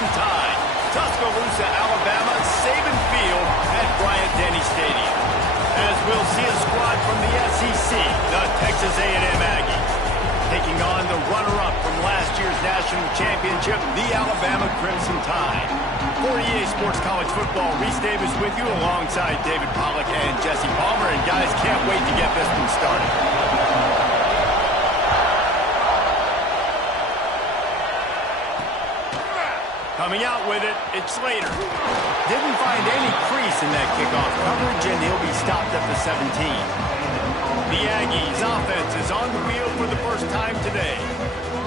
Crimson Tide. Tuscaloosa, Alabama, Saban Field at Bryant-Denny Stadium. As we'll see a squad from the SEC, the Texas A&M Aggies, taking on the runner-up from last year's national championship, the Alabama Crimson Tide. For EA Sports College Football, Reese Davis with you alongside David Pollack and Jesse Palmer. And guys, can't wait to get this one started. Coming out with it, it's Slater. Didn't find any crease in that kickoff coverage, and he'll be stopped at the 17. The Aggies offense is on the field for the first time today.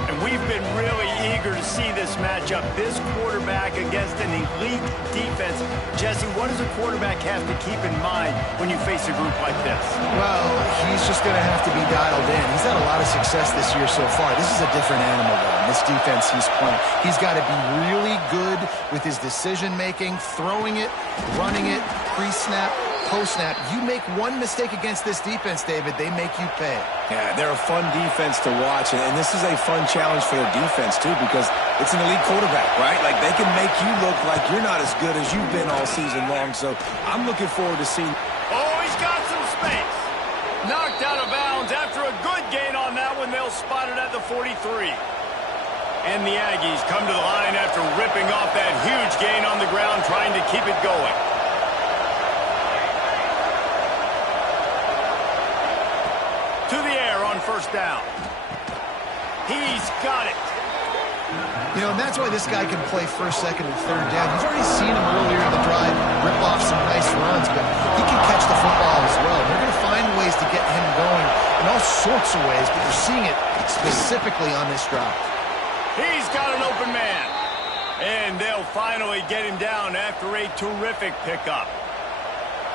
And we've been really eager to see this matchup, this quarterback against an elite defense. Jesse, what does a quarterback have to keep in mind when you face a group like this? Well, he's just going to have to be dialed in. He's had a lot of success this year so far. This is a different animal, though, in this defense he's playing. He's got to be really good with his decision-making, throwing it, running it, pre-snap, post-snap. You make one mistake against this defense, David, they make you pay. Yeah, they're a fun defense to watch, and this is a fun challenge for their defense, too, because it's an elite quarterback, right? Like, they can make you look like you're not as good as you've been all season long, so I'm looking forward to seeing. Oh, he's got some space. Knocked out of bounds after a good gain on that one. They'll spot it at the 43. And the Aggies come to the line after ripping off that huge gain on the ground, trying to keep it going. To the air on first down. He's got it. You know, and that's why this guy can play first, second, and third down. You've already seen him earlier in the drive rip off some nice runs, but he can catch the football as well. They're going to find ways to get him going in all sorts of ways, but you're seeing it specifically on this drive. He's got an open man. And they'll finally get him down after a terrific pickup.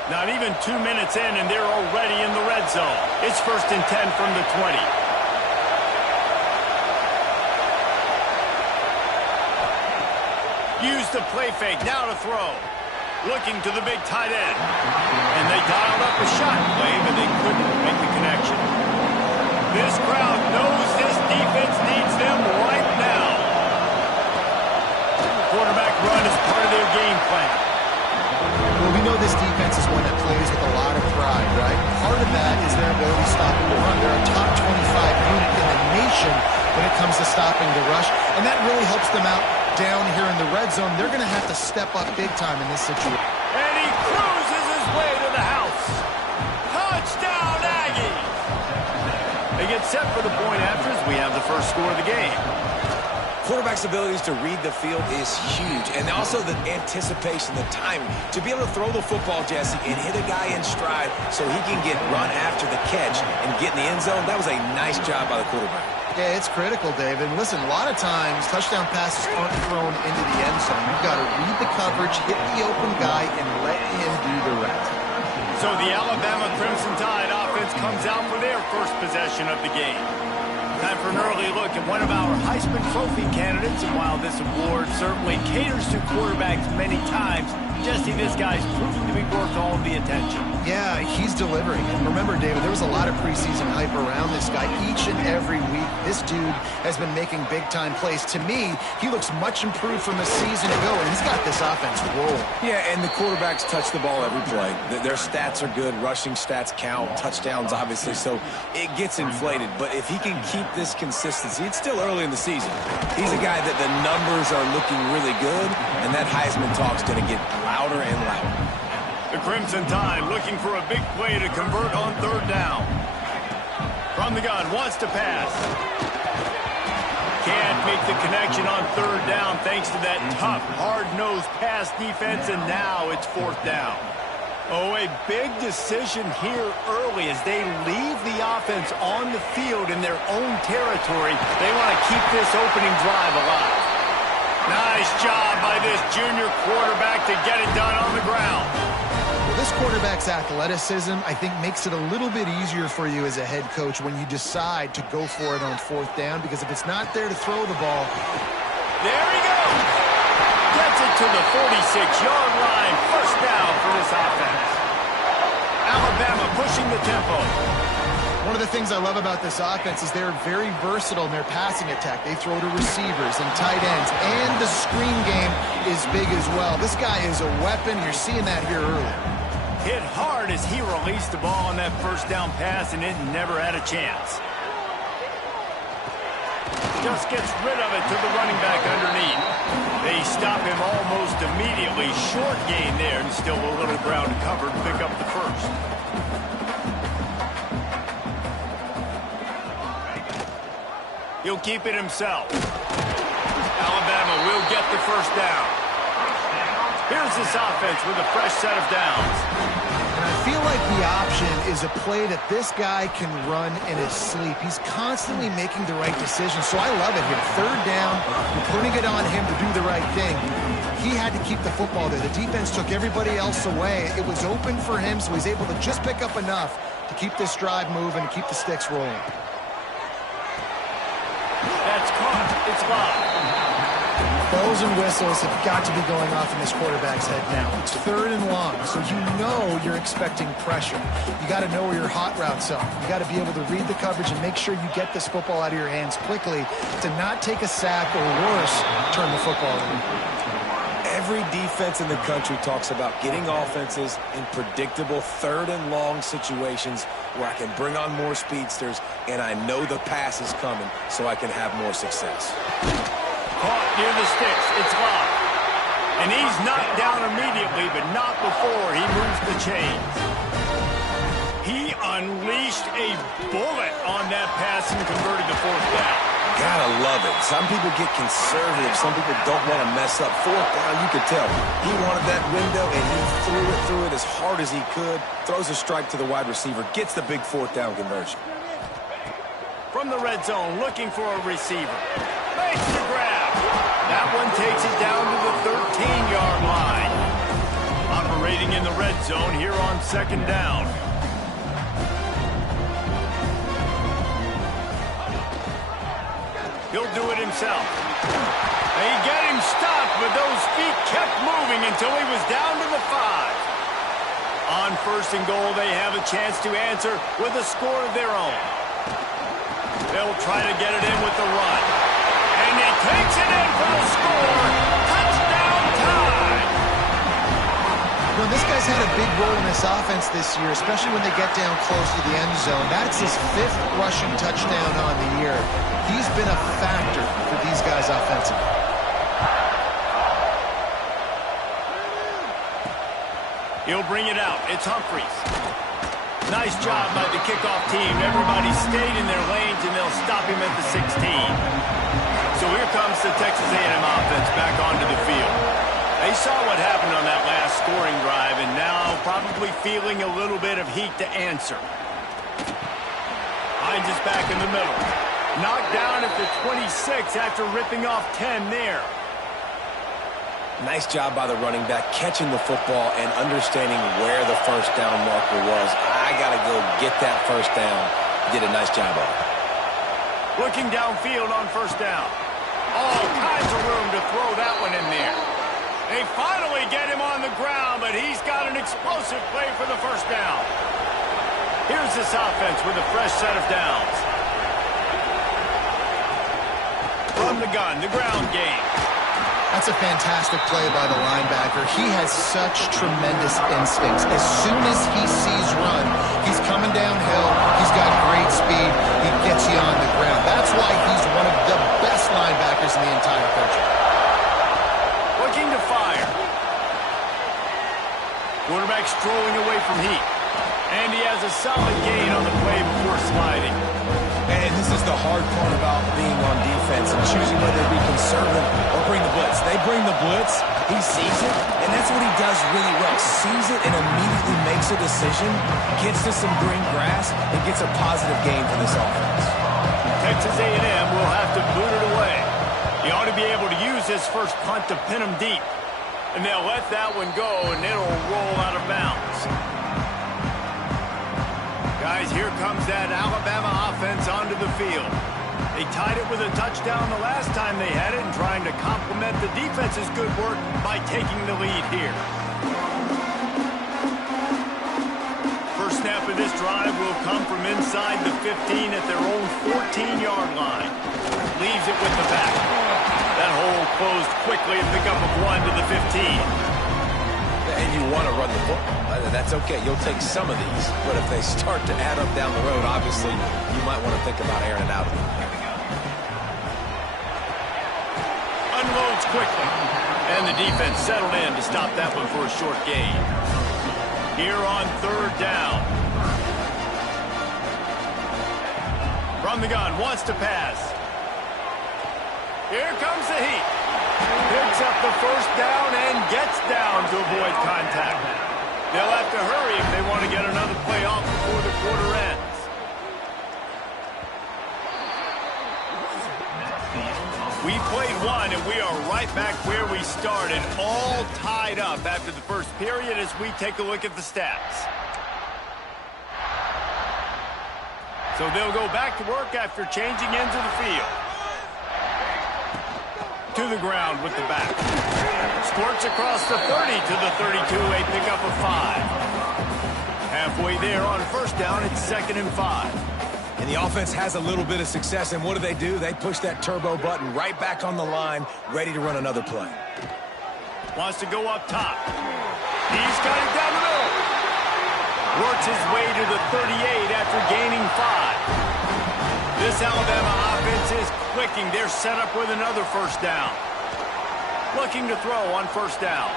Not even 2 minutes in, and they're already in the red zone. It's 1st and 10 from the 20. Use the play fake, now to throw. Looking to the big tight end. And they dialed up a shot play, but they couldn't make the connection. This crowd knows this defense needs them right now. Quarterback run is part of their game plan. Well, we know this defense is one that plays with a lot of pride, right? Part of that is their ability to stop the run. They're a top 25 unit in the nation when it comes to stopping the rush, and that really helps them out down here in the red zone. They're going to have to step up big time in this situation. And he cruises his way to the house. Touchdown, Aggies! They get set for the point after as we have the first score of the game. Quarterback's abilities to read the field is huge, and also the anticipation, the timing. To be able to throw the football, Jesse, and hit a guy in stride so he can get run after the catch and get in the end zone, that was a nice job by the quarterback. Yeah, it's critical, David. Listen, a lot of times, touchdown passes aren't thrown into the end zone. You've got to read the coverage, hit the open guy, and let him do the rest. So the Alabama Crimson Tide offense comes out for their first possession of the game. Time for an early look at one of our Heisman Trophy candidates, and while this award certainly caters to quarterbacks many times, Jesse, this guy's proving to be worth all of the attention. Yeah, he's delivering. And remember, David, there was a lot of preseason hype around this guy. Each and every week, this dude has been making big-time plays. To me, he looks much improved from a season ago, and he's got this offense rolling. Yeah, and the quarterbacks touch the ball every play. Their stats are good. Rushing stats count. Touchdowns, obviously, so it gets inflated. But if he can keep this consistency, it's still early in the season. He's a guy that the numbers are looking really good, and that Heisman talk's going to get louder and louder. The Crimson Tide looking for a big play to convert on third down. From the gun, wants to pass. Can't make the connection on third down thanks to that tough, hard-nosed pass defense, and now it's fourth down. Oh, a big decision here early as they leave the offense on the field in their own territory. They want to keep this opening drive alive. Nice job by this junior quarterback to get it done on the ground. Well, this quarterback's athleticism, I think, makes it a little bit easier for you as a head coach when you decide to go for it on fourth down, because if it's not there to throw the ball. There he goes. Gets it to the 46-yard line. First down for this offense. Alabama pushing the tempo. One of the things I love about this offense is they're very versatile in their passing attack. They throw to receivers and tight ends, and the screen game is big as well. This guy is a weapon. You're seeing that here early. Hit hard as he released the ball on that first down pass, and it never had a chance. Just gets rid of it to the running back underneath. They stop him almost immediately. Short gain there, and still a little ground covered to pick up the first. He'll keep it himself. Alabama will get the first down. Here's this offense with a fresh set of downs. And I feel like the option is a play that this guy can run in his sleep. He's constantly making the right decision, so I love it here. Third down, you're putting it on him to do the right thing. He had to keep the football there. The defense took everybody else away. It was open for him, so he's able to just pick up enough to keep this drive moving and keep the sticks rolling. That's caught. It's locked. Bells and whistles have got to be going off in this quarterback's head now. It's third and long, so you know you're expecting pressure. You got to know where your hot routes are. You got to be able to read the coverage and make sure you get this football out of your hands quickly to not take a sack or worse, turn the football over. Every defense in the country talks about getting offenses in predictable third and long situations where I can bring on more speedsters and I know the pass is coming so I can have more success. Caught near the sticks. It's locked. And he's knocked down immediately, but not before he moves the chains. He unleashed a bullet on that pass and converted the fourth down. Gotta love it. Some people get conservative. Some people don't want to mess up. Fourth down, you could tell. He wanted that window, and he threw it as hard as he could. Throws a strike to the wide receiver. Gets the big fourth down conversion. From the red zone, looking for a receiver. Makes the grab. That one takes it down to the 13-yard line. Operating in the red zone here on second down. He'll do it himself. They get him stopped, but those feet kept moving until he was down to the 5. On first and goal, they have a chance to answer with a score of their own. They'll try to get it in with the run. And he takes it in for the score. Touchdown time! Well, this guy's had a big role in this offense this year, especially when they get down close to the end zone. That's his 5th rushing touchdown on the year. He's been a factor for these guys offensively. He'll bring it out. It's Humphries. Nice job by the kickoff team. Everybody stayed in their lanes, and they'll stop him at the 16. So here comes the Texas A&M offense back onto the field. They saw what happened on that last scoring drive, and now probably feeling a little bit of heat to answer. Hines is back in the middle. Knocked down at the 26 after ripping off 10 there. Nice job by the running back, catching the football and understanding where the first down marker was. I got to go get that first down. Did a nice job of it. Looking downfield on first down. All kinds of room to throw that one in there. They finally get him on the ground, but he's got an explosive play for the first down. Here's this offense with a fresh set of downs. From the gun, the ground game. That's a fantastic play by the linebacker. He has such tremendous instincts. As soon as he sees run, he's coming downhill. He's got great speed. He gets you on the ground. That's why he's one of the best linebackers in the entire country. Looking to fire. Quarterback strolling away from heat. And he has a solid gain on the play before sliding. And this is the hard part about being on defense and choosing whether to be conservative or bring the blitz. They bring the blitz, he sees it, and that's what he does really well. Sees it and immediately makes a decision, gets to some green grass, and gets a positive gain for this offense. Texas A&M will have to boot it away. He ought to be able to use his first punt to pin him deep. And they'll let that one go, and it'll roll out of bounds. Guys, here comes that Alabama offense onto the field. They tied it with a touchdown the last time they had it and trying to complement the defense's good work by taking the lead here. First snap of this drive. drive will come from inside the 15 at their own 14-yard line. Leaves it with the back. That hole closed quickly, a pickup of 1 to the 15. And you want to run the football. That's okay. You'll take some of these. But if they start to add up down the road, obviously, you might want to think about airing it out. Unloads quickly. And the defense settled in to stop that one for a short gain. Here on 3rd down. From the gun, wants to pass. Here comes the heat. Picks up the 1st down and gets down to avoid contact. They'll have to hurry if they want to get another play off before the quarter ends. We played 1, and we are right back where we started, all tied up after the first period as we take a look at the stats. So they'll go back to work after changing into the field. To the ground with the back. Squirts across the 30 to the 32, a pickup of 5. Halfway there on 1st down, it's 2nd and 5. And the offense has a little bit of success, and what do? They push that turbo button right back on the line, ready to run another play. Wants to go up top. He's got it down the middle. Works his way to the 38 after gaining 5. This Alabama offense is clicking. They're set up with another 1st down. Looking to throw on 1st down.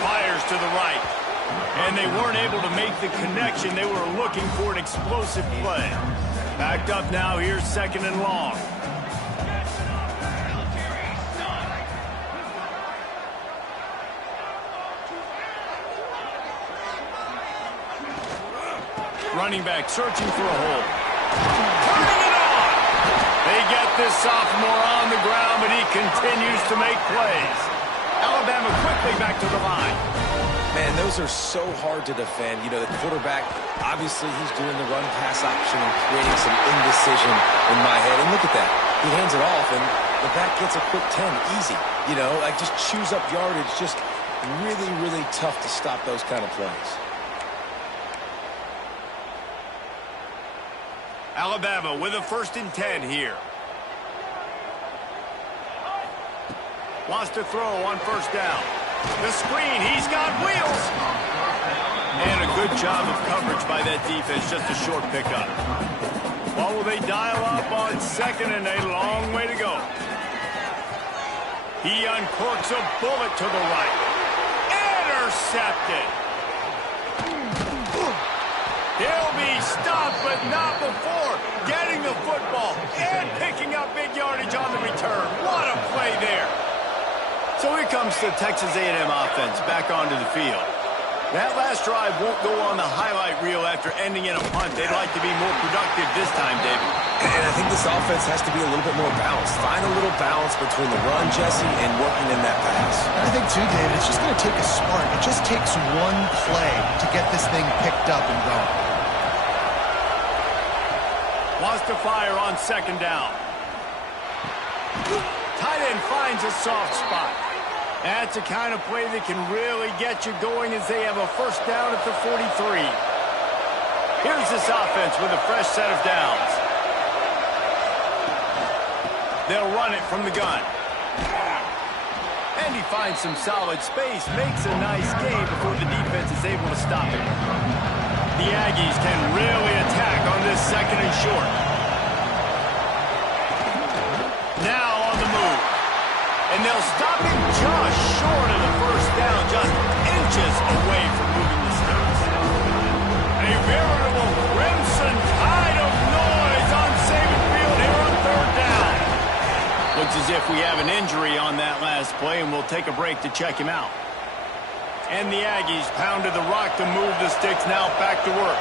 Fires to the right. And they weren't able to make the connection. They were looking for an explosive play. Backed up now. Here's 2nd and long. Running back searching for a hole. Turning it on! They get this sophomore on the ground, but he continues to make plays. Alabama quickly back to the line. Man, those are so hard to defend. You know, the quarterback, obviously he's doing the run-pass option and creating some indecision in my head. And look at that. He hands it off, and the back gets a quick 10. Easy. You know, like just chews up yardage. Just really, really tough to stop those kind of plays. Alabama with a 1st and 10 here. Wants to throw on 1st down. The screen, he's got wheels. And a good job of coverage by that defense, just a short pickup. What will they dial up on 2nd and a long way to go? He uncorks a bullet to the right. Intercepted. He'll be stopped, but not before getting the football and picking up big yardage on the return. What a play there. So here comes the Texas A&M offense back onto the field. That last drive won't go on the highlight reel after ending in a punt. They'd like to be more productive this time, David. And I think this offense has to be a little bit more balanced. Find a little balance between the run, Jesse, and working in that pass. I think, too, David, it's just going to take a spark. It just takes one play to get this thing picked up and going. Wants to fire on 2nd down. Tight end finds a soft spot. That's the kind of play that can really get you going as they have a 1st down at the 43. Here's this offense with a fresh set of downs. They'll run it from the gun. And he finds some solid space, makes a nice gain before the defense is able to stop it. The Aggies can really attack on this 2nd and short. Now on the move. And they'll stop him just short of the 1st down, just inches away from moving the sticks. A veritable crimson tide of noise on Saban Field here on 3rd down. Looks as if we have an injury on that last play, and we'll take a break to check him out. And the Aggies pounded the rock to move the sticks, now back to work.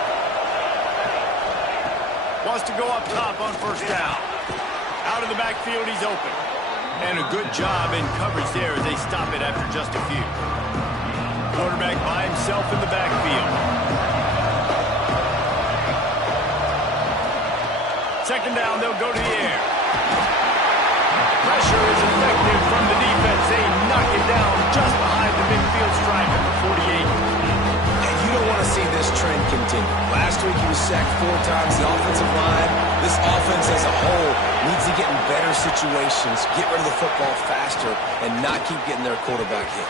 Wants to go up top on 1st down. Out of the backfield, he's open. And a good job in coverage there as they stop it after just a few. Quarterback by himself in the backfield. 2nd down, they'll go to the air. Pressure is effective from the defense. They knock it down just behind the midfield stripe at the 48. And you don't want to see this trend continue. continue. Last week he was sacked 4 times. The offensive line, this offense as a whole, needs to get in better situations, get rid of the football faster, and not keep getting their quarterback hit.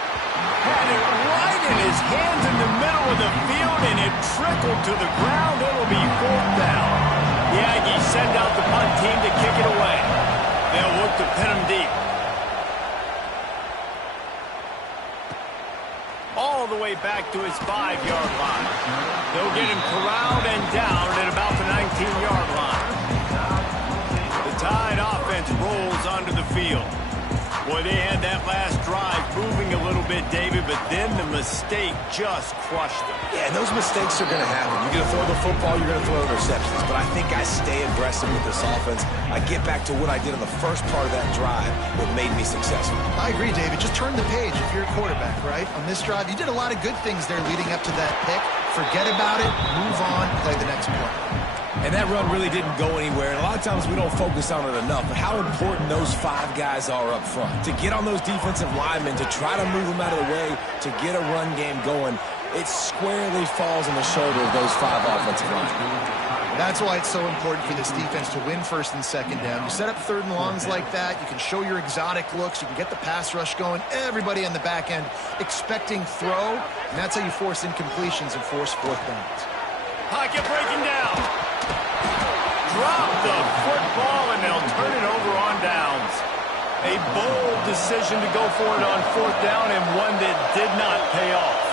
Had it right in his hands in the middle of the field, and it trickled to the ground. It'll be 4th down. The Aggies send out the punt team to kick it away. They'll look to pin him deep. All the way back to his 5-yard line. They'll get him corralled and down at about the 19-yard line. The Tide offense rolls onto the field. Boy, they had that last drive moving a little bit, David, but then the mistake just crushed them. Yeah, and those mistakes are going to happen. You're going to throw the football, you're going to throw interceptions. But I think I stay aggressive with this offense. I get back to what I did on the first part of that drive that made me successful. I agree, David. Just turn the page if you're a quarterback, right? On this drive, you did a lot of good things there leading up to that pick. Forget about it, move on, play the next play. And that run really didn't go anywhere. And a lot of times we don't focus on it enough. But how important those 5 guys are up front. To get on those defensive linemen, to try to move them out of the way, to get a run game going, it squarely falls on the shoulder of those 5 offensive linemen. That's why it's so important for this defense to win 1st and 2nd down. You set up 3rd and longs like that. You can show your exotic looks. You can get the pass rush going. Everybody on the back end expecting throw. And that's how you force incompletions and force 4th downs. Pocket breaking down. Drop the football, and they'll turn it over on downs. A bold decision to go for it on 4th down, and one that did not pay off.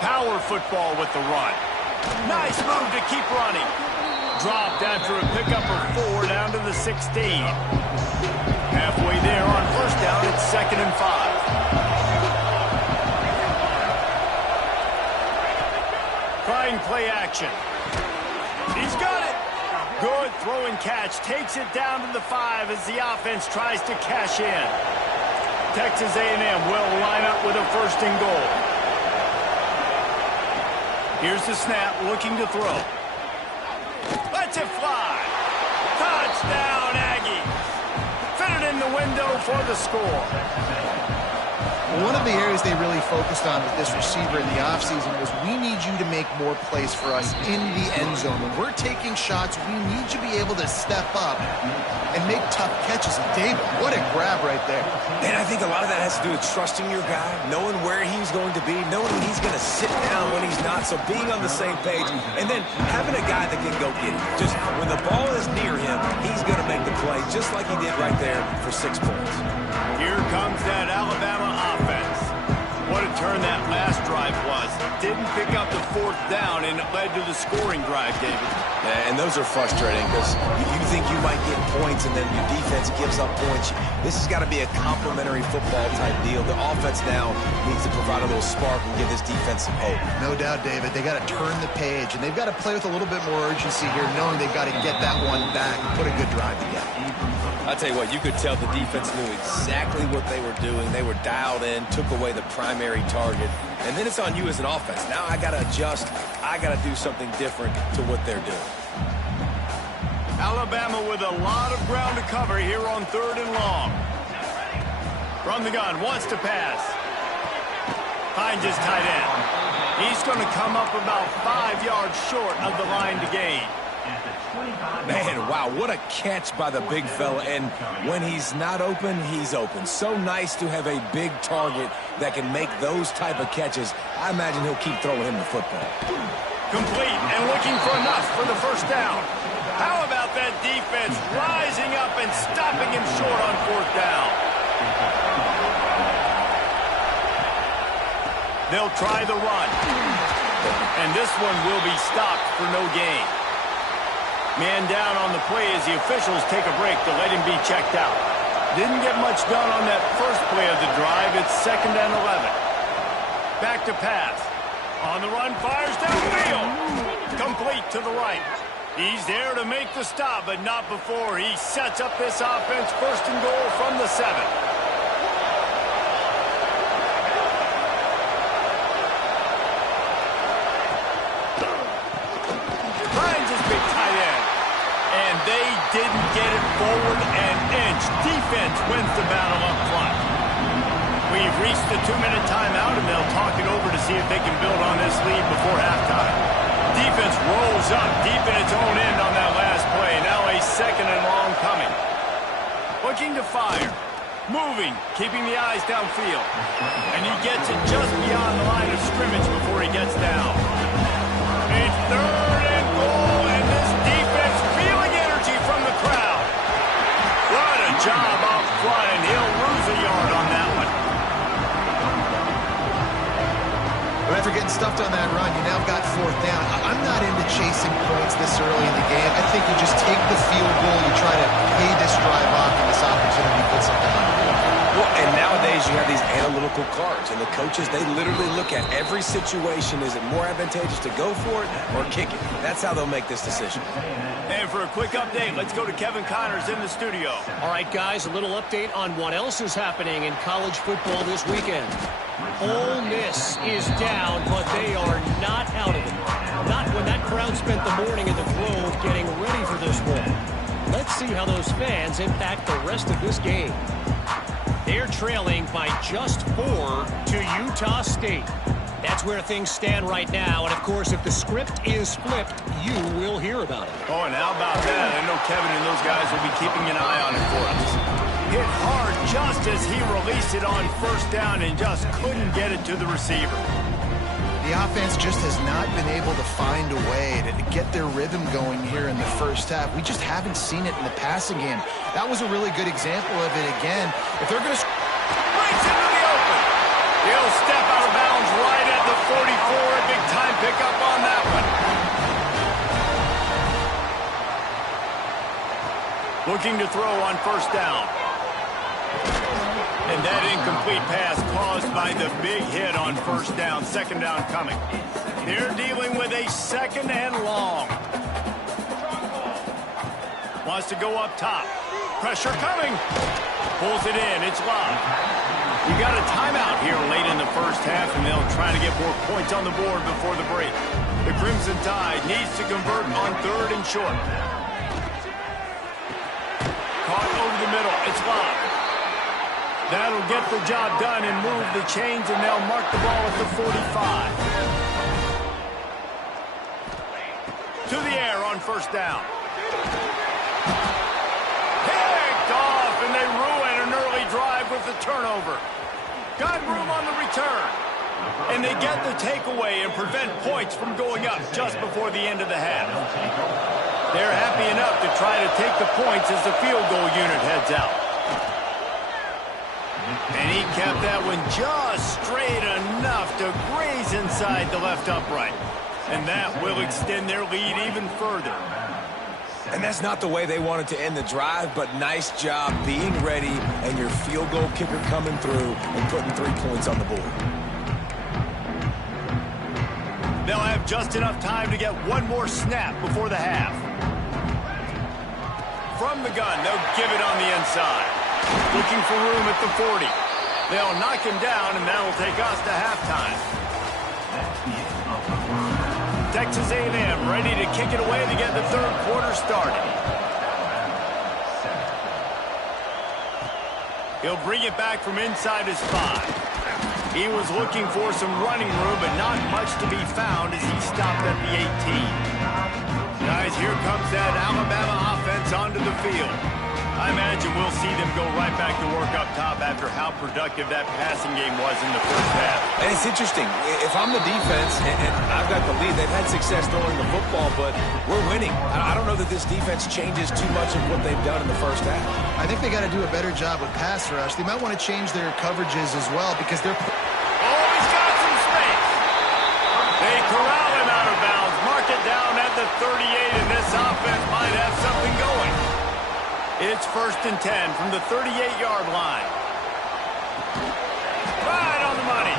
Power football with the run. Nice move to keep running. Dropped after a pickup of 4 down to the 16. Halfway there on 1st down, it's 2nd and 5. Trying play action. He's got it. Good throw and catch. Takes it down to the 5 as the offense tries to cash in. Texas A&M will line up with a 1st and goal. Here's the snap, looking to throw. Lets it fly. Touchdown, Aggies. Fitted in the window for the score. One of the areas they really focused on with this receiver in the offseason was we need you to make more plays for us in the end zone. When we're taking shots, we need you to be able to step up and make tough catches. And David, what a grab right there. And I think a lot of that has to do with trusting your guy, knowing where he's going to be, knowing he's going to sit down when he's not, so being on the same page, and then having a guy that can go get it. Just when the ball is near him, he's going to make the play, just like he did right there for 6 points. Here comes that Alabama offense. What a turn that last drive was. Didn't pick up the 4th down, and it led to the scoring drive, David. Yeah, and those are frustrating because you think you might get points, and then your defense gives up points. This has got to be a complementary football type deal. The offense now needs to provide a little spark and give this defense some hope. No doubt, David. They got to turn the page, and they've got to play with a little bit more urgency here, knowing they've got to get that one back and put a good drive together. I'll tell you what, you could tell the defense knew exactly what they were doing. They were dialed in, took away the primary target, and then it's on you as an offense. Now I got to adjust. I got to do something different to what they're doing. Alabama with a lot of ground to cover here on 3rd and long. From the gun, wants to pass. Finds his tight end. He's going to come up about 5 yards short of the line to gain. Man, wow, what a catch by the big fella. And when he's not open, he's open. So nice to have a big target that can make those type of catches. I imagine he'll keep throwing him the football. Complete and looking for enough for the 1st down. How about that defense rising up and stopping him short on 4th down? They'll try the run. And this one will be stopped for no gain. Man down on the play as the officials take a break to let him be checked out. Didn't get much done on that first play of the drive. It's 2nd and 11. Back to pass. On the run, fires downfield. Complete to the right. He's there to make the stop, but not before he sets up this offense 1st and goal from the 7. They didn't get it forward an inch. Defense wins the battle up front. We We've reached the 2-minute timeout, and they'll talk it over to see if they can build on this lead before halftime. Defense rolls up deep in its own end on that last play. Now a 2nd and long coming. Looking to fire. Moving, keeping the eyes downfield. And he gets it just beyond the line of scrimmage before he gets down. It's 3rd and goal, and this defense feeling energy from the crowd. What a job up front, and he'll lose a yard on that one. But after getting stuffed on that run, you now got 4th down. I'm not into chasing points this early in the game. I think you just take the field goal, you try to pay this drive off, and this opportunity to put something on the board. Well, and nowadays you have these analytical cards, and the coaches, they literally look at every situation. Is it more advantageous to go for it or kick it? That's how they'll make this decision. And for a quick update, let's go to Kevin Connors in the studio. All right, guys, a little update on what else is happening in college football this weekend. Ole Miss is down, but they are not out of it. Not when that crowd spent the morning in the Grove getting ready for this one. Let's see how those fans impact the rest of this game. They're trailing by just 4 to Utah State. That's where things stand right now. And, of course, if the script is flipped, you will hear about it. Oh, and how about that? I know Kevin and those guys will be keeping an eye on it for us. Hit hard just as he released it on 1st down and just couldn't get it to the receiver. The offense just has not been able to find a way to get their rhythm going here in the first half. We just haven't seen it in the passing game. That was a really good example of it again. If they're going to... Breaks into the open. He'll step out of bounds right at the 44. Big time pickup on that one. Looking to throw on 1st down. And that incomplete pass caused by the big hit on 1st down. 2nd down coming. They're dealing with a 2nd and long. Wants to go up top. Pressure coming. Pulls it in. It's Love. We got a timeout here late in the first half, and they'll try to get more points on the board before the break. The Crimson Tide needs to convert on 3rd and short. Caught over the middle. It's Love. That'll get the job done and move the chains, and they'll mark the ball at the 45. To the air on 1st down. Picked off, and they ruin an early drive with the turnover. Got room on the return. And they get the takeaway and prevent points from going up just before the end of the half. They're happy enough to try to take the points as the field goal unit heads out. And he kept that one just straight enough to graze inside the left upright. And that will extend their lead even further. And that's not the way they wanted to end the drive, but nice job being ready and your field goal kicker coming through and putting 3 points on the board. They'll have just enough time to get one more snap before the half. From the gun, they'll give it on the inside. Looking for room at the 40. They'll knock him down, and that'll take us to halftime. Texas A&M ready to kick it away to get the 3rd quarter started. He'll bring it back from inside his 5. He was looking for some running room, but not much to be found as he stopped at the 18. Guys, here comes that Alabama offense onto the field. I imagine we'll see them go right back to work up top after how productive that passing game was in the first half. And it's interesting. If I'm the defense and I've got the lead, they've had success throwing the football, but we're winning. I don't know that this defense changes too much of what they've done in the first half. I think they got to do a better job with pass rush. They might want to change their coverages as well because they're... Oh, he's got some space. They corral him out of bounds. Mark it down at the 38, and this offense might have something going. It's 1st and 10 from the 38-yard line. Right on the money.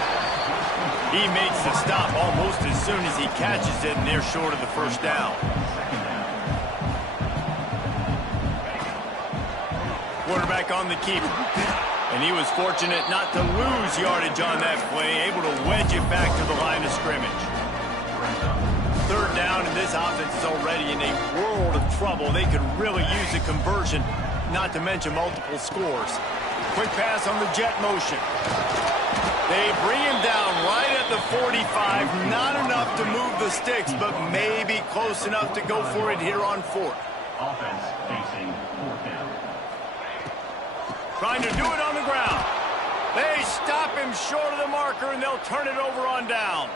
He makes the stop almost as soon as he catches it, and they're short of the 1st down. Quarterback on the keeper. And he was fortunate not to lose yardage on that play, able to wedge it back to the line of scrimmage. 3rd down, and this offense is already in a world of trouble. They could really use a conversion, not to mention multiple scores. Quick pass on the jet motion. They bring him down right at the 45. Not enough to move the sticks, but maybe close enough to go for it here on fourth. Offense facing fourth down. Trying to do it on the ground. They stop him short of the marker, and they'll turn it over on downs.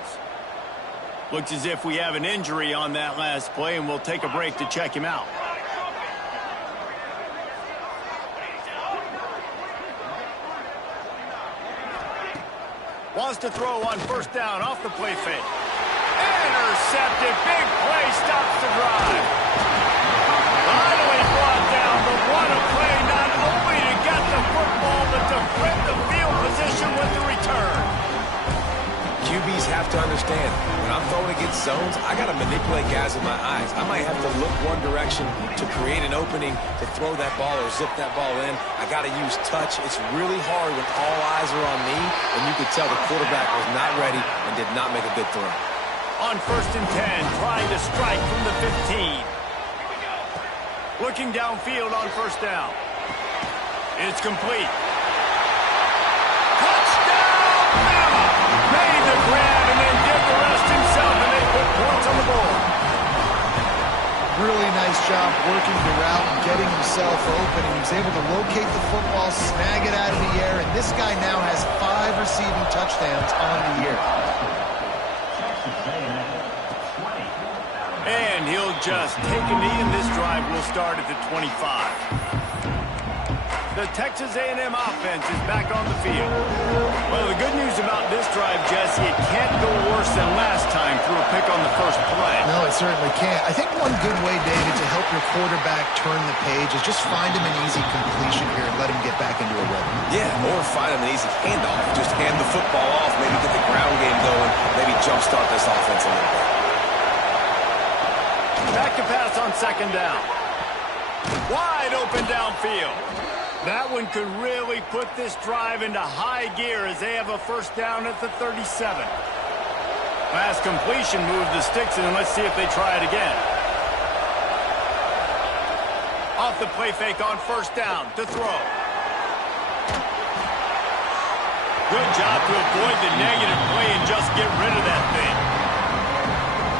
Looks as if we have an injury on that last play, and we'll take a break to check him out. Wants to throw on first down off the play fake. Intercepted. Big play stops the drive. Finally brought down, but what a play, not only to get the football, but to flip the field position with the return. QBs have to understand, when I'm throwing against zones, I got to manipulate guys with my eyes. I might have to look one direction to create an opening to throw that ball or zip that ball in. I got to use touch. It's really hard when all eyes are on me, and you could tell the quarterback was not ready and did not make a good throw. On 1st and 10, trying to strike from the 15. Looking downfield on first down. It's complete. Touchdown, Bama! Made the grab and then did the rest himself, and they put points on the board. Really nice job working the route and getting himself open. And he was able to locate the football, snag it out of the air, and this guy now has 5 receiving touchdowns on the year. And he'll just take a knee, and this drive will start at the 25. The Texas A&M offense is back on the field. Well, the good news about this drive, Jesse, it can't go worse than last time through a pick on the first play. No, it certainly can't. I think one good way, David, to help your quarterback turn the page is just find him an easy completion here and let him get back into a rhythm. Yeah, or find him an easy handoff. Just hand the football off, maybe get the ground game going, maybe jumpstart this offense a little bit. Back to pass on second down. Wide open downfield. That one could really put this drive into high gear as they have a first down at the 37. Pass completion moved the sticks, and let's see if they try it again. Off the play fake on first down to throw. Good job to avoid the negative play and just get rid of that thing.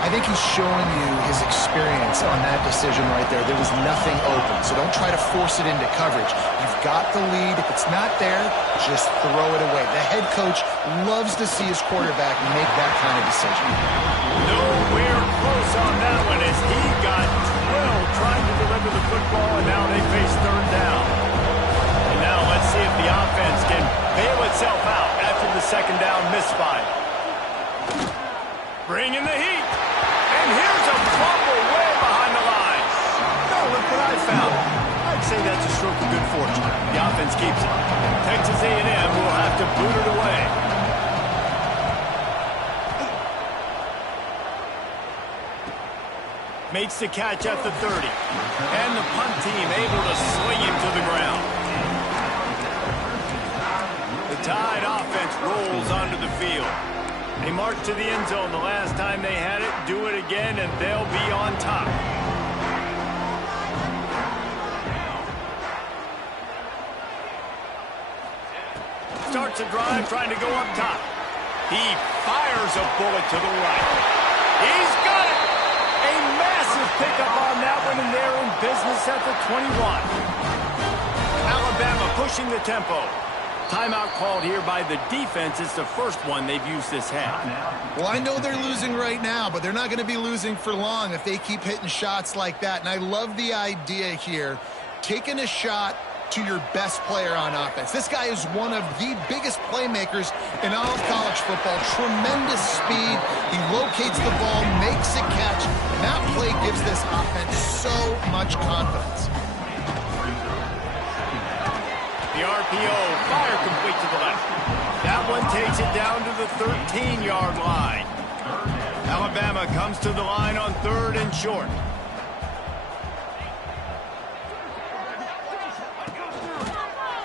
I think he's showing you his experience on that decision right there. There was nothing open, so don't try to force it into coverage. You've got the lead. If it's not there, just throw it away. The head coach loves to see his quarterback make that kind of decision. Nowhere close on that one as he got drilled trying to deliver the football, and now they face third down. And now let's see if the offense can bail itself out after the second down misfire. Bring in the heat. And here's a fumble way behind the line. Oh, look what I found. I'd say that's a stroke of good fortune. The offense keeps it. Texas A&M will have to boot it away. Makes the catch at the 30. And the punt team able to swing him to the ground. The Tide offense rolls onto the field. They march to the end zone the last time they had it, do it again, and they'll be on top. Starts a drive, trying to go up top. He fires a bullet to the right. He's got it! A massive pickup on that one, and they're in business at the 21. Alabama pushing the tempo. Timeout called here by the defense. It's the first one they've used this half. Well, I know they're losing right now, but they're not going to be losing for long if they keep hitting shots like that. And I love the idea here, taking a shot to your best player on offense. This guy is one of the biggest playmakers in all of college football. Tremendous speed. He locates the ball, makes a catch, and that play gives this offense so much confidence. The RPO, fire complete to the left. That one takes it down to the 13-yard line. Alabama comes to the line on 3rd and short.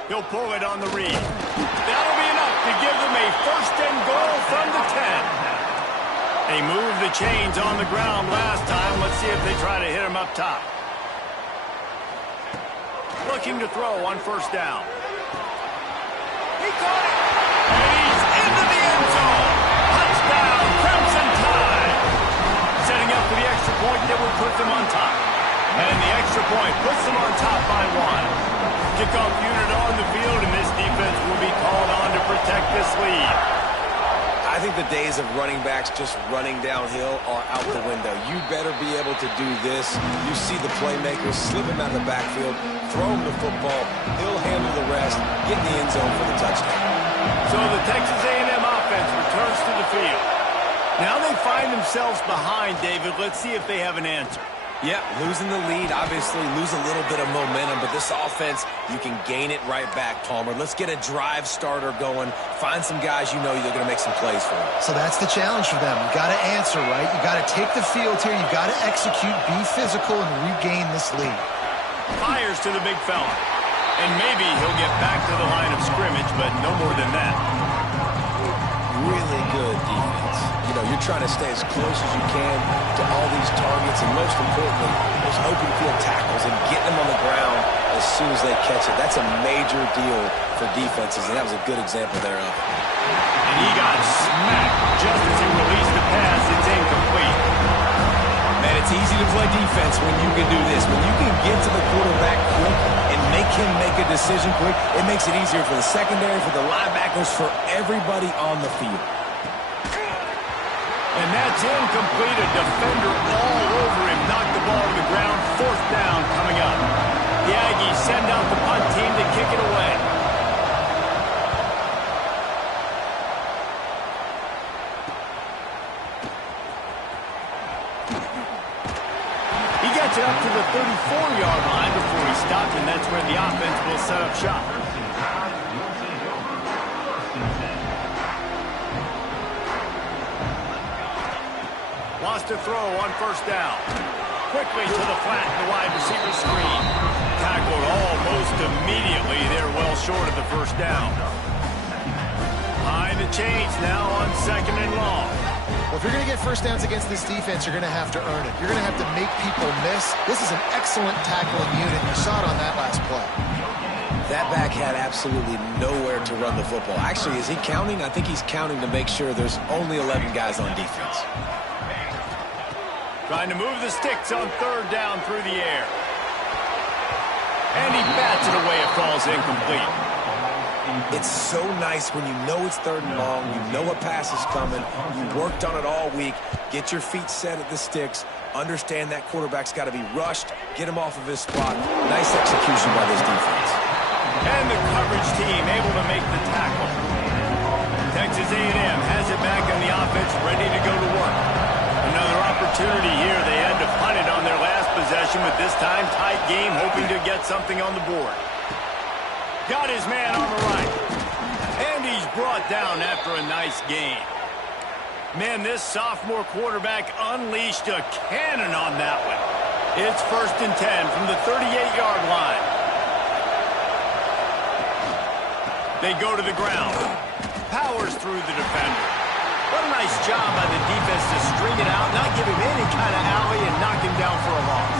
He'll pull it on the read. That'll be enough to give them a 1st and goal from the 10. They moved the chains on the ground last time. Let's see if they try to hit him up top. Looking to throw on 1st down. He caught it! And he's in the I think the days of running backs just running downhill are out the window. You better be able to do this. You see the playmakers slip him out of the backfield, throw him the football, he'll handle the rest, get in the end zone for the touchdown. So the Texas A&M offense returns to the field. Now they find themselves behind, David. Let's see if they have an answer. Yeah, losing the lead, obviously lose a little bit of momentum, but this offense, you can gain it right back, Palmer. Let's get a drive starter going. Find some guys you know they're going to make some plays for. So that's the challenge for them. You got to answer, right? You got to take the field here. You got to execute, be physical, and regain this lead. Fires to the big fella. And maybe he'll get back to the line of scrimmage, but no more than that. Really good defense. You know, you're trying to stay as close as you can to all these targets, and most importantly, those open field tackles and getting them on the ground as soon as they catch it. That's a major deal for defenses, and that was a good example thereof. And he got smacked just as he released the pass. It's incomplete. Man, it's easy to play defense when you can do this. When you can get to the quarterback quick and make him make a decision quick, it makes it easier for the secondary, for the linebackers, for everybody on the field. And that's incomplete. A defender all over him. Knocked the ball to the ground. 4th down coming up. The Aggies send out the punt team to kick it away. He gets it up to the 34-yard line before he stopped, and that's where the offense will set up shop. Wants to throw on 1st down. Quickly to the flat, the wide receiver screen. Tackled almost immediately. They're well short of the 1st down. Behind the chains now on 2nd and long. Well, if you're going to get 1st downs against this defense, you're going to have to earn it. You're going to have to make people miss. This is an excellent tackling unit. You saw it on that last play. That back had absolutely nowhere to run the football. Actually, is he counting? I think he's counting to make sure there's only 11 guys on defense. Trying to move the sticks on 3rd down through the air. And he bats it away. It falls incomplete. It's so nice when you know it's 3rd and long, you know a pass is coming, you worked on it all week, get your feet set at the sticks, understand that quarterback's got to be rushed, get him off of his spot. Nice execution by this defense. And the coverage team able to make the tackle. Texas A&M has it back on the offense, ready to go to work. Another opportunity here. They had to punt it on their last possession, but this time tight game, hoping to get something on the board. Got his man on the right. And he's brought down after a nice game. Man, this sophomore quarterback unleashed a cannon on that one. It's 1st and 10 from the 38-yard line. They go to the ground. Powers through the defender. What a nice job by the defense to string it out, not give him any kind of alley, and knock him down for a loss.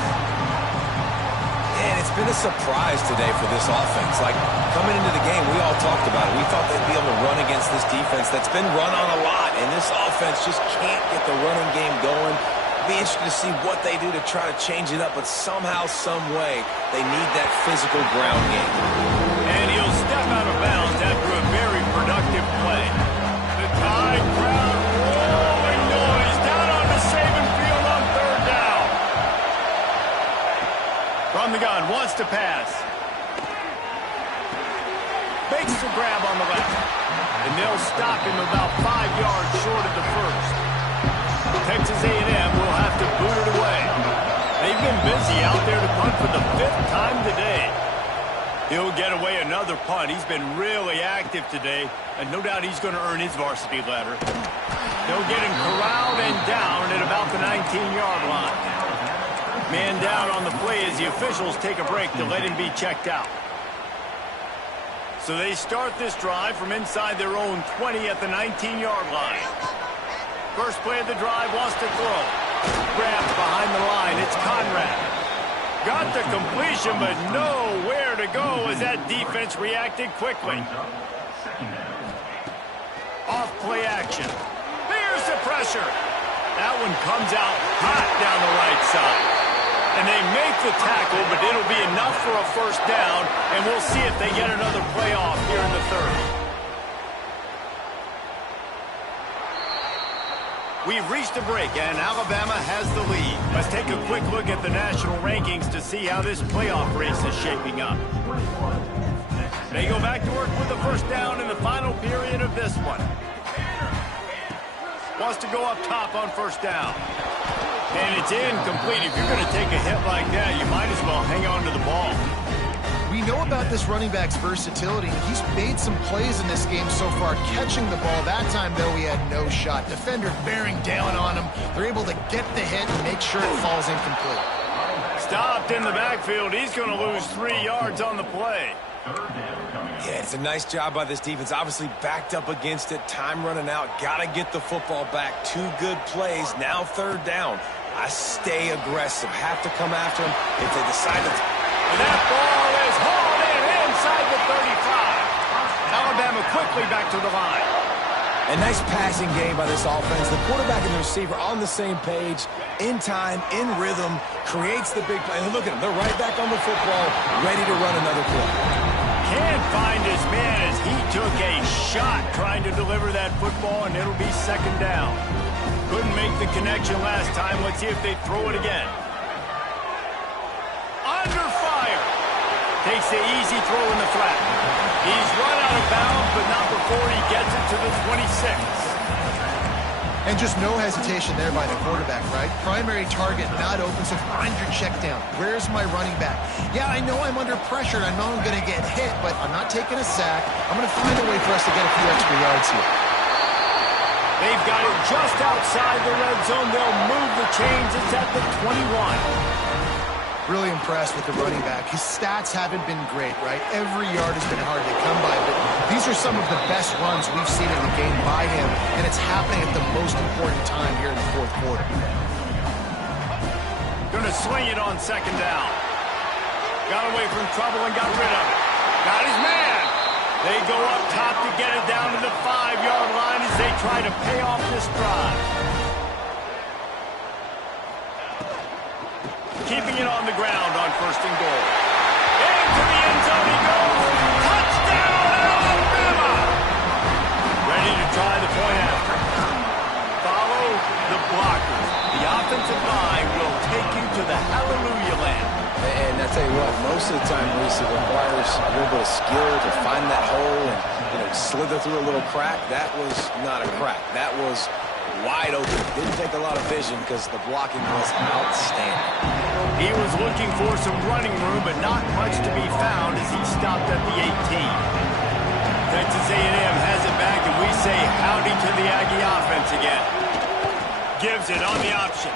And it's been a surprise today for this offense. Like, coming into the game, we all talked about it. We thought they'd be able to run against this defense that's been run on a lot, and this offense just can't get the running game going. Be interested to see what they do to try to change it up, but somehow, some way, they need that physical ground game. And he'll step out of bounds after a very productive play. The Tide crowd rolling noise down on the Saban field on 3rd down. From the gun, wants to pass. Makes the grab on the left. And they'll stop him about 5 yards short of the 1st. Texas A&M will have to boot it away. They've been busy out there to punt for the 5th time today. He'll get away another punt. He's been really active today, and no doubt he's going to earn his varsity letter. They'll get him corralled and down at about the 19-yard line. Man down on the play as the officials take a break to let him be checked out. So they start this drive from inside their own 20 at the 19-yard line. First play of the drive, wants to throw. Grabbed behind the line. It's Conrad. Got the completion, but nowhere to go as that defense reacted quickly. Off play action. Here's the pressure. That one comes out hot down the right side. And they make the tackle, but it'll be enough for a 1st down, and we'll see if they get another play off here in the 3rd. We've reached a break, and Alabama has the lead. Let's take a quick look at the national rankings to see how this playoff race is shaping up. They go back to work with the first down in the final period of this one. Wants to go up top on first down. And it's incomplete. If you're going to take a hit like that, you might as well hang on to the ball. We know about this running back's versatility. He's made some plays in this game so far, catching the ball. That time, though, he had no shot. Defender bearing down on him. They're able to get the hit and make sure it falls incomplete. Stopped in the backfield. He's going to lose 3 yards on the play. Yeah, it's a nice job by this defense. Obviously backed up against it. Time running out. Got to get the football back. 2 good plays. Now third down. I stay aggressive. Have to come after him if they decide to... And that ball is hauled in inside the 35. Alabama quickly back to the line. A nice passing game by this offense. The quarterback and the receiver on the same page, in time, in rhythm, creates the big play. And look at them. They're right back on the football, ready to run another play. Can't find his man as he took a shot trying to deliver that football, and it'll be second down. Couldn't make the connection last time. Let's see if they throw it again. Under fire. Takes the easy throw in the flat. He's run out of bounds, but not before he gets it to the 26. And just no hesitation there by the quarterback, right? Primary target not open, so find your check down. Where's my running back? Yeah, I know I'm under pressure. I know I'm going to get hit, but I'm not taking a sack. I'm going to find a way for us to get a few extra yards here. They've got it just outside the red zone. They'll move the chains. It's at the 21. Really impressed with the running back. His stats haven't been great, right? Every yard has been hard to come by, but these are some of the best runs we've seen in the game by him, and it's happening at the most important time here in the fourth quarter. Gonna swing it on second down. Got away from trouble and got rid of it. Got his man. They go up top to get it down to the 5-yard line as they try to pay off this drive. Keeping it on the ground on first and goal. Into the end zone he goes. Touchdown, Alabama! Ready to try the point after. Follow the blockers. The offensive line will take you to the hallelujah land. And I tell you what, most of the time, Reese, it requires a little bit of skill to find that hole and slither through a little crack. That was not a crack. That was wide open. Didn't take a lot of vision because the blocking was outstanding. He was looking for some running room, but not much to be found as he stopped at the 18. Texas A&M has it back, and we say howdy to the Aggie offense again. Gives it on the option.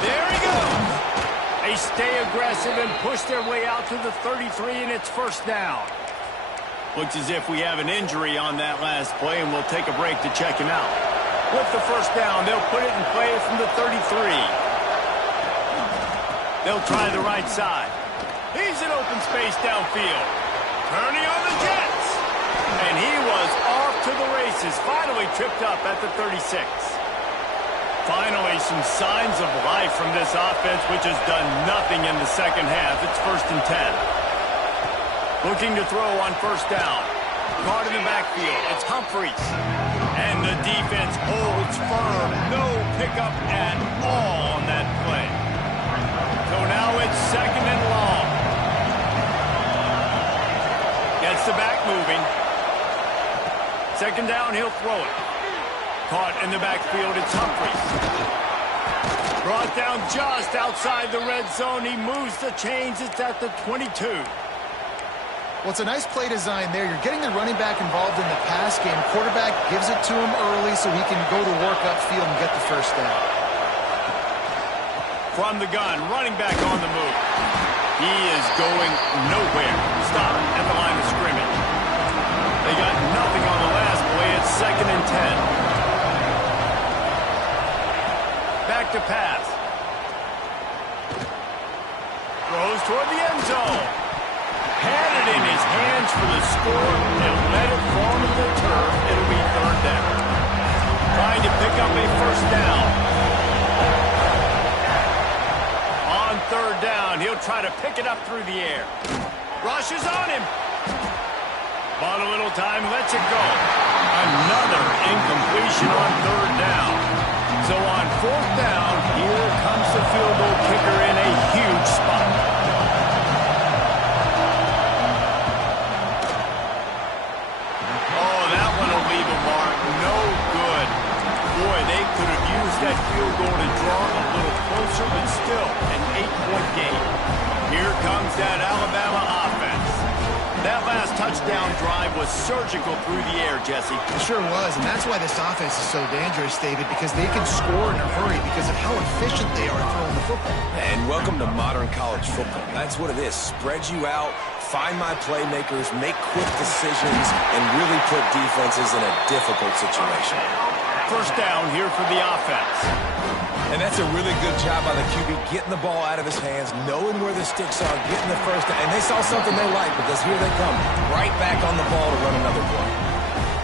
There he goes. They stay aggressive and push their way out to the 33, and it's first down. Looks as if we have an injury on that last play, and we'll take a break to check him out. With the first down, they'll put it in play from the 33. They'll try the right side. He's in open space downfield. Turning on the Jets. And he was off to the races. Finally tripped up at the 36. Finally, some signs of life from this offense, which has done nothing in the second half. It's first and 10. Looking to throw on first down. Guard in the backfield. It's Humphreys. And the defense holds firm. No pickup at all on that play. So now it's second and long. Gets the back moving. Second down, he'll throw it. Caught in the backfield, it's Humphreys. Brought down just outside the red zone. He moves the chains. It's at the 22. Well, it's a nice play design there. You're getting the running back involved in the pass game. Quarterback gives it to him early so he can go to work upfield and get the first down. From the gun, running back on the move. He is going nowhere. Stop at the line of scrimmage. They got nothing on the last play. It's second and 10. Back to pass. Throws toward the end zone. Had it in his hands for the score. They'll let it fall to the turf. It'll be third down. Trying to pick up a first down. On third down, he'll try to pick it up through the air. Rushes on him. Bought a little time, lets it go. Another incompletion on third down. So on fourth down, here comes the field goal kicker in a huge spot. Oh, that one will leave a mark. No good. Boy, they could have used that field goal to draw a little closer, but still an 8-point game. Here comes that Alabama offense. That last touchdown drive was surgical through the air, Jesse. It sure was, and that's why this offense is so dangerous, David, because they can score in a hurry because of how efficient they are throwing the football. And welcome to modern college football. That's what it is. Spread you out, find my playmakers, make quick decisions, and really put defenses in a difficult situation. First down here for the offense. And that's a really good job by the QB, getting the ball out of his hands, knowing where the sticks are, getting the first down. And they saw something they like because here they come, right back on the ball to run another play.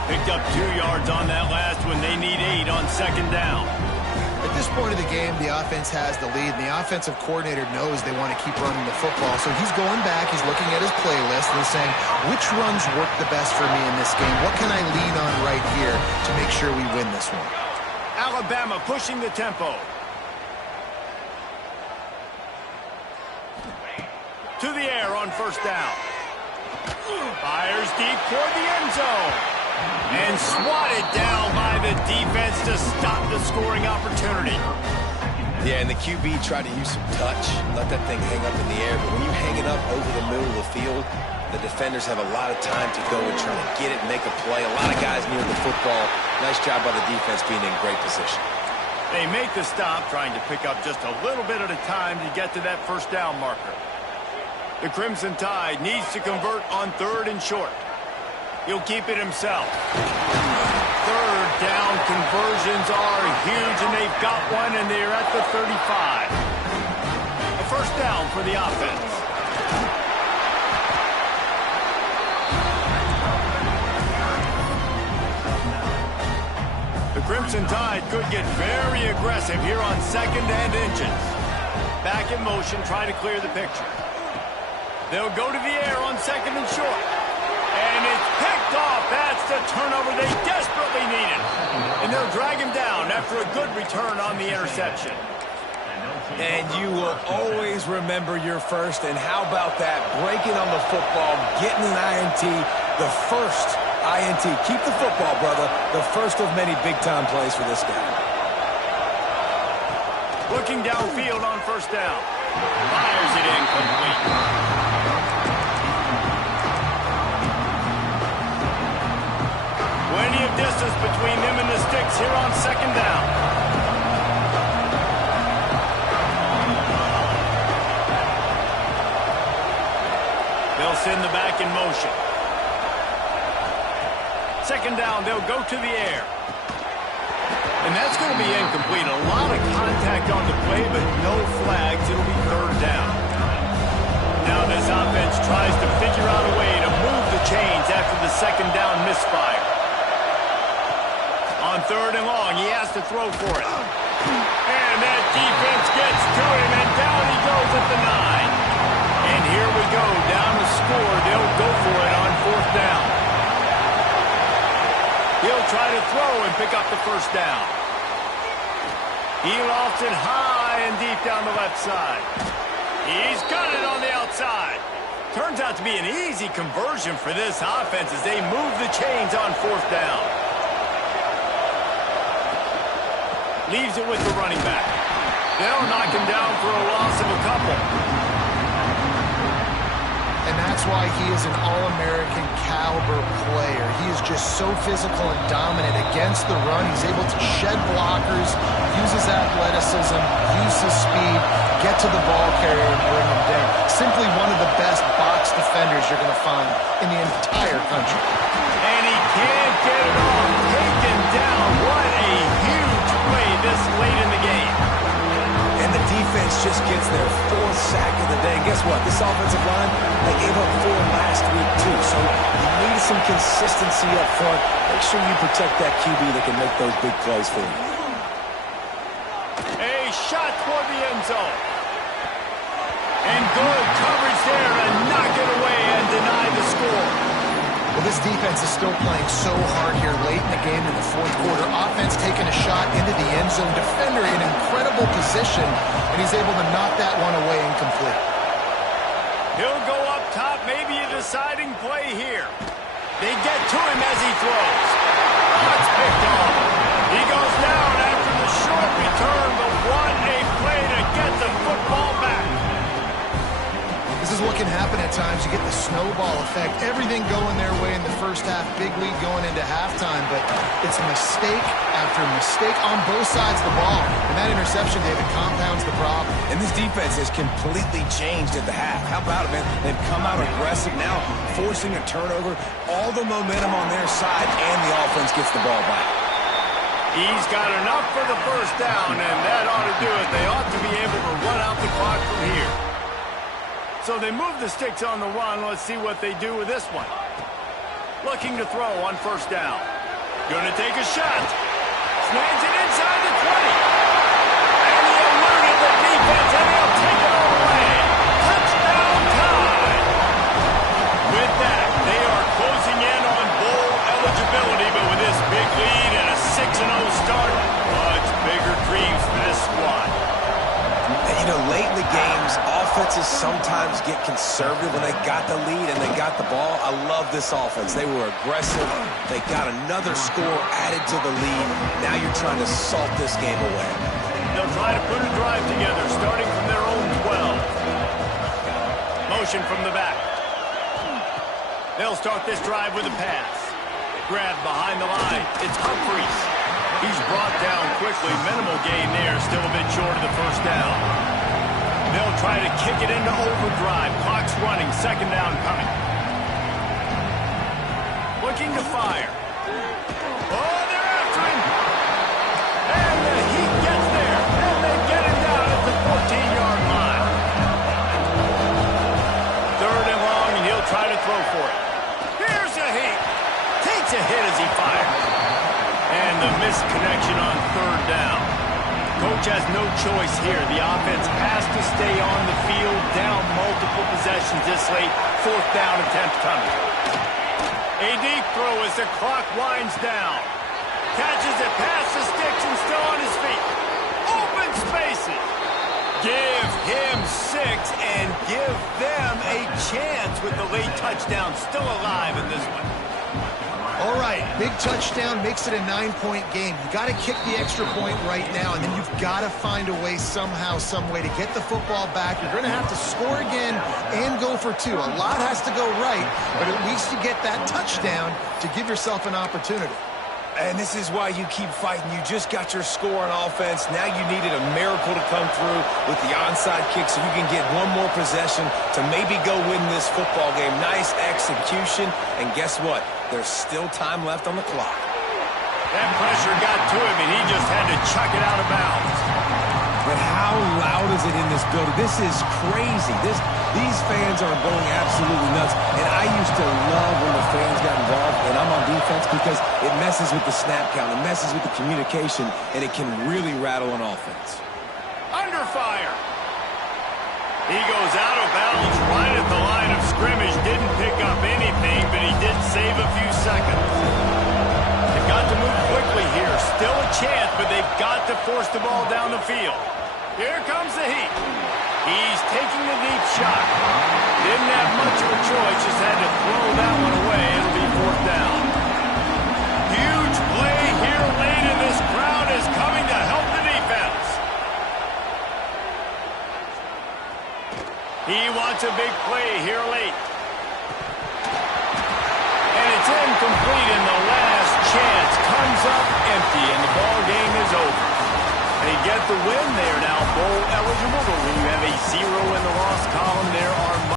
Picked up 2 yards on that last one. They need 8 on second down. At this point of the game, the offense has the lead, and the offensive coordinator knows they want to keep running the football. So he's going back, he's looking at his playlist, and he's saying, which runs work the best for me in this game? What can I lean on right here to make sure we win this one? Alabama pushing the tempo. To the air on first down. Fires deep toward the end zone. And swatted down by the defense to stop the scoring opportunity. Yeah, and the QB tried to use some touch, let that thing hang up in the air. But when you hang it up over the middle of the field, the defenders have a lot of time to go and try to get it, make a play. A lot of guys near the football. Nice job by the defense being in great position. They make the stop, trying to pick up just a little bit at a time to get to that first down marker. The Crimson Tide needs to convert on third and short. He'll keep it himself. Third down conversions are huge, and they've got one, and they're at the 35. A first down for the offense. The Crimson Tide could get very aggressive here on second and inches. Back in motion, trying to clear the picture. They'll go to the air on second and short. And it's picked off. That's the turnover they desperately needed. And they'll drag him down after a good return on the interception. And you will always remember your first. And how about that? Breaking on the football, getting an INT, the first INT. Keep the football, brother. The first of many big-time plays for this guy. Looking downfield on first down. Fires it incomplete. Plenty of distance between them and the sticks here on second down. They'll send the back in motion. Second down, they'll go to the air. And that's going to be incomplete. A lot of contact on the play, but no flags. It'll be third down. Now this offense tries to figure out a way to move the chains after the second down misfire. On third and long, he has to throw for it. And that defense gets to him, and down he goes at the 9. And here we go, down the score. They'll go for it on fourth down. He'll try to throw and pick up the first down. He lofts it high and deep down the left side. He's got it on the outside. Turns out to be an easy conversion for this offense as they move the chains on fourth down. Leaves it with the running back. They'll knock him down for a loss of a couple. And that's why he is an All-American caliber player. He is just so physical and dominant against the run. He's able to shed blockers, use his athleticism, use his speed, get to the ball carrier and bring him down. Simply one of the best box defenders you're going to find in the entire country. And he can't get it off. Taken down. What a huge play this late in the game. And the defense just gets their fourth sack of the day. And guess what? This offensive line, they gave up 4 last week too. So you need some consistency up front. Make sure you protect that QB that can make those big plays for you. A shot toward the end zone. And good coverage there to knock it away and deny the score. Well, this defense is still playing so hard here late in the game, and the fourth quarter. Offense taking a shot into the end zone. Defender in incredible position, and he's able to knock that one away incomplete. He'll go up top, maybe a deciding play here. They get to him as he throws. Oh, it's picked off. He goes down after the short return, but what a play to get the football back. This is what can happen at times. You get the snowball effect. Everything going their way in the first half. Big lead going into halftime, but it's mistake after mistake on both sides of the ball. And that interception, David, compounds the problem. And this defense has completely changed at the half. How about it, man? They've come out aggressive now, forcing a turnover. All the momentum on their side, and the offense gets the ball back. He's got enough for the first down, and that ought to do it. They ought to be able to run out the clock from here. So they move the sticks on the run. Let's see what they do with this one. Looking to throw on first down. Gonna take a shot. Snags it inside the 20. And he eluded the defense, and he'll take it all away. Touchdown time. With that, they are closing in on bowl eligibility, but with this big lead and a 6-0 start, much bigger dreams for this squad. And, you know, late in the games, offenses sometimes get conservative when they got the lead and they got the ball. I love this offense. They were aggressive. They got another score added to the lead. Now you're trying to salt this game away. They'll try to put a drive together, starting from their own 12. Motion from the back. They'll start this drive with a pass. Grab behind the line. It's Humphries. He's brought down quickly. Minimal gain there. Still a bit short of the first down. They'll try to kick it into overdrive. Clock's running. Second down coming. Looking to fire. Oh, they're after him. And the Heat gets there. And they get him down at the 14-yard line. Third and long, and he'll try to throw for it. Here's the Heat. Takes a hit as he fires. And the missed connection on third down. Coach has no choice here. The offense has to stay on the field, down multiple possessions this late. Fourth down attempt coming. A deep throw as the clock winds down. Catches it past the sticks and still on his feet. Open spaces. Give him 6 and give them a chance with the late touchdown still alive in this one. All right, big touchdown makes it a 9-point game. You got to kick the extra point right now, and then you've got to find a way somehow, some way to get the football back. You're going to have to score again and go for 2. A lot has to go right, but at least you get that touchdown to give yourself an opportunity. And this is why you keep fighting. You just got your score on offense. Now you needed a miracle to come through with the onside kick so you can get one more possession to maybe go win this football game. Nice execution. And guess what? There's still time left on the clock. That pressure got to him, and he just had to chuck it out of bounds. But how loud is it in this building? This is crazy. These fans are going absolutely nuts. And I used to love when the fans got involved, and I'm on defense because it messes with the snap count. It messes with the communication, and it can really rattle an offense. Under fire. He goes out of bounds right at the line of scrimmage. Didn't pick up anything, but he did save a few seconds. They've got to move quickly here. Still a chance, but they've got to force the ball down the field. Here comes the Heat. He's taking the deep shot. Didn't have much of a choice, just had to throw that one away. It'll be fourth down. Huge play here late, and this crowd is coming to help the defense. He wants a big play here late. And it's incomplete, and the last chance comes up empty, and the ball game is over. They get the win. They are now bowl eligible, but when you have a 0 in the loss column, there are